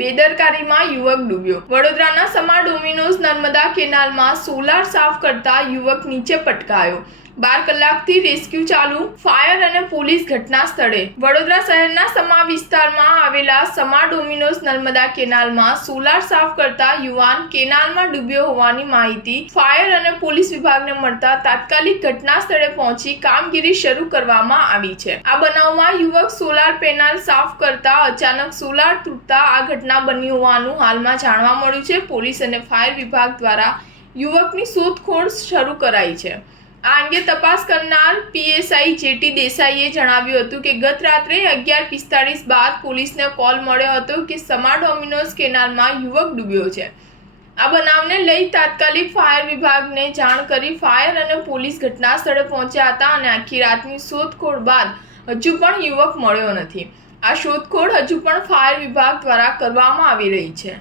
બેદરકારીમાં યુવક ડૂબ્યો। વડોદરાના સમા ડોમિનોઝ નર્મદા કેનાલમાં સોલાર સાફ કરતા યુવક નીચે પટકાયો। 12 કલાકથી રેસ્ક્યુ ચાલુ, ફાયર અને પોલીસ ઘટના સ્થળે। વડોદરા શહેરના સમા વિસ્તારમાં આવેલા સમા ડોમિનોઝ નર્મદા કેનાલમાં સોલાર સાફ કરતા યુવાન કેનાલમાં ડૂબ્યો હોવાની માહિતી ફાયર અને પોલીસ વિભાગને મળતા તાત્કાલિક ઘટના સ્થળે પહોંચી કામગીરી શરૂ કરવામાં આવી છે। આ બનાવમાં યુવક સોલાર પેનલ સાફ કરતા અચાનક સોલાર તૂટતા આ ઘટના બની હોવાનું હાલમાં જાણવા મળ્યું છે। પોલીસ અને ફાયર વિભાગ દ્વારા યુવકની શોધખોળ શરૂ કરાઈ છે। આ અંગે તપાસ કરનાર પીએસઆઈ જેટી દેસાઈએ જણાવ્યું હતું કે ગત રાત્રે 11:45 બાદ પોલીસને કોલ મળ્યો હતો કે સમા ડોમિનોઝ કેનાલમાં યુવક ડૂબ્યો છે। આ બનાવને લઈ તાત્કાલિક ફાયર વિભાગને જાણ કરી ફાયર અને પોલીસ ઘટના સ્થળે પહોંચ્યા હતા અને આખી રાતની શોધખોળ બાદ હજુ પણ યુવક મળ્યો નથી। આ શોધખોળ હજુ પણ ફાયર વિભાગ દ્વારા કરવામાં આવી રહી છે।